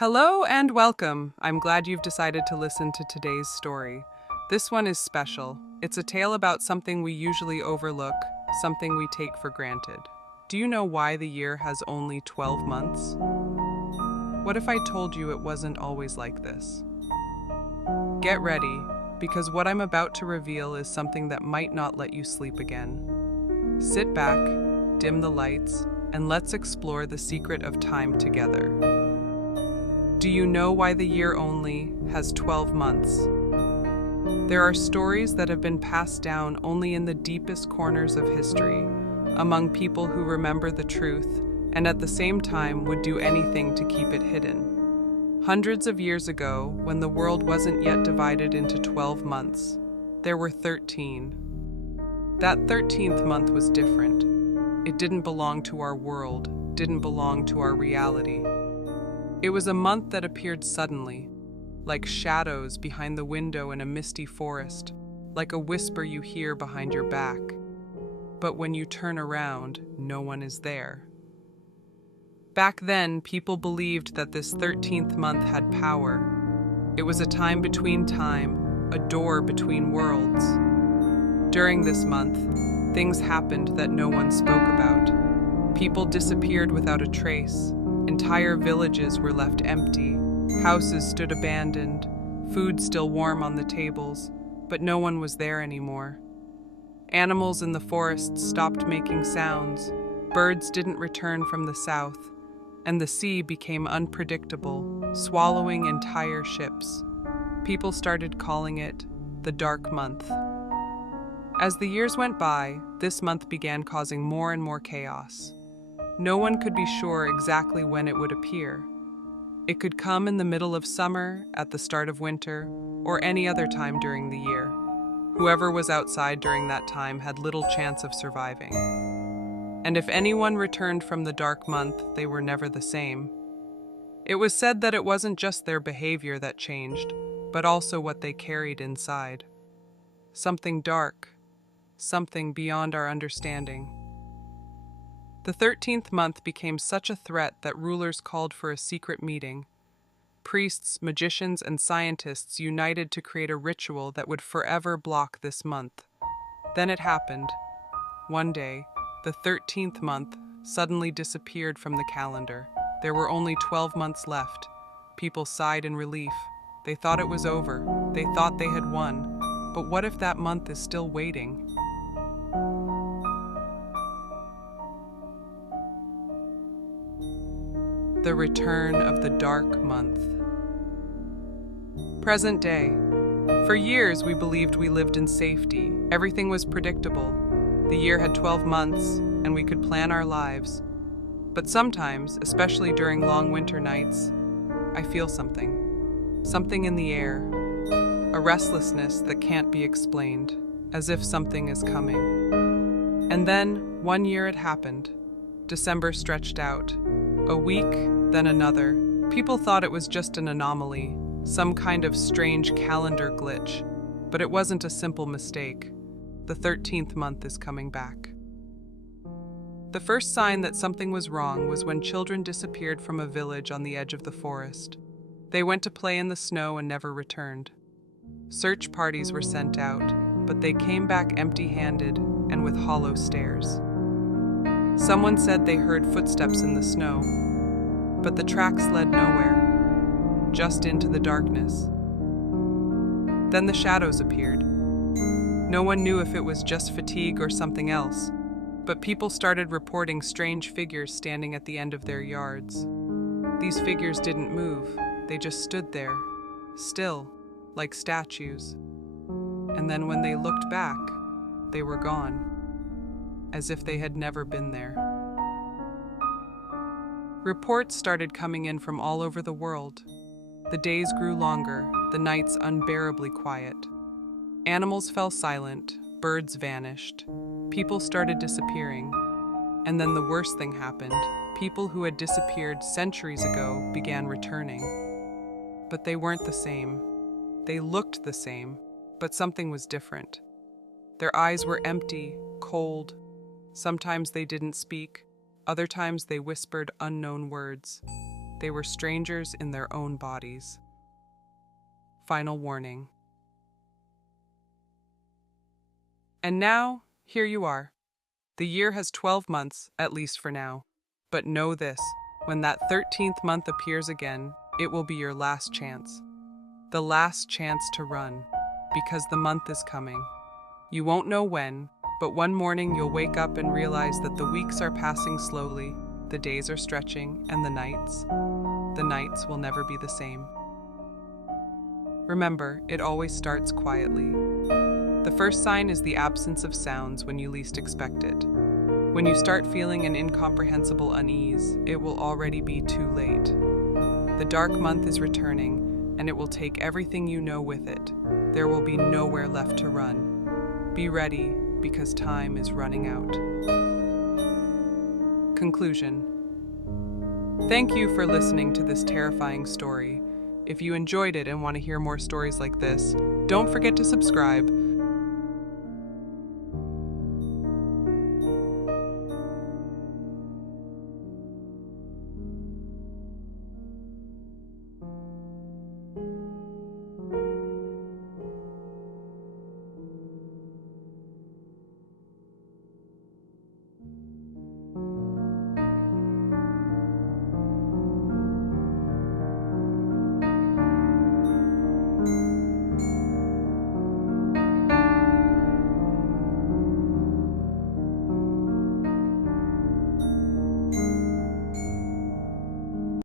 Hello and welcome. I'm glad you've decided to listen to today's story. This one is special. It's a tale about something we usually overlook, something we take for granted. Do you know why the year has only 12 months? What if I told you it wasn't always like this? Get ready, because what I'm about to reveal is something that might not let you sleep again. Sit back, dim the lights, and let's explore the secret of time together. Do you know why the year only has 12 months? There are stories that have been passed down only in the deepest corners of history, among people who remember the truth and at the same time would do anything to keep it hidden. Hundreds of years ago, when the world wasn't yet divided into 12 months, there were 13. That 13th month was different. It didn't belong to our world, didn't belong to our reality. It was a month that appeared suddenly, like shadows behind the window in a misty forest, like a whisper you hear behind your back. But when you turn around, no one is there. Back then, people believed that this 13th month had power. It was a time between time, a door between worlds. During this month, things happened that no one spoke about. People disappeared without a trace. Entire villages were left empty, houses stood abandoned, food still warm on the tables, but no one was there anymore. Animals in the forests stopped making sounds, birds didn't return from the south, and the sea became unpredictable, swallowing entire ships. People started calling it the dark month. As the years went by, this month began causing more and more chaos. No one could be sure exactly when it would appear. It could come in the middle of summer, at the start of winter, or any other time during the year. Whoever was outside during that time had little chance of surviving. And if anyone returned from the dark month, they were never the same. It was said that it wasn't just their behavior that changed, but also what they carried inside. Something dark, something beyond our understanding. The 13th month became such a threat that rulers called for a secret meeting. Priests, magicians, and scientists united to create a ritual that would forever block this month. Then it happened. One day, the 13th month suddenly disappeared from the calendar. There were only 12 months left. People sighed in relief. They thought it was over. They thought they had won. But what if that month is still waiting? The return of the dark month. Present day. For years, we believed we lived in safety. Everything was predictable. The year had 12 months, and we could plan our lives. But sometimes, especially during long winter nights, I feel something. Something in the air. A restlessness that can't be explained, as if something is coming. And then, one year it happened. December stretched out. A week, then another. People thought it was just an anomaly, some kind of strange calendar glitch. But it wasn't a simple mistake. The 13th month is coming back. The first sign that something was wrong was when children disappeared from a village on the edge of the forest. They went to play in the snow and never returned. Search parties were sent out, but they came back empty-handed and with hollow stares. Someone said they heard footsteps in the snow, but the tracks led nowhere, just into the darkness. Then the shadows appeared. No one knew if it was just fatigue or something else, but people started reporting strange figures standing at the end of their yards. These figures didn't move, they just stood there, still, like statues. And then when they looked back, they were gone, as if they had never been there. Reports started coming in from all over the world. The days grew longer, the nights unbearably quiet. Animals fell silent, birds vanished, people started disappearing. And then the worst thing happened. People who had disappeared centuries ago began returning. But they weren't the same. They looked the same, but something was different. Their eyes were empty, cold. Sometimes they didn't speak. Other times they whispered unknown words. They were strangers in their own bodies. Final warning. And now, here you are. The year has 12 months, at least for now. But know this, when that 13th month appears again, it will be your last chance. The last chance to run, because the month is coming. You won't know when, but one morning you'll wake up and realize that the weeks are passing slowly, the days are stretching, and the nights will never be the same. Remember, it always starts quietly. The first sign is the absence of sounds when you least expect it. When you start feeling an incomprehensible unease, it will already be too late. The dark month is returning, and it will take everything you know with it. There will be nowhere left to run. Be ready, because time is running out. Conclusion. Thank you for listening to this terrifying story. If you enjoyed it and want to hear more stories like this, don't forget to subscribe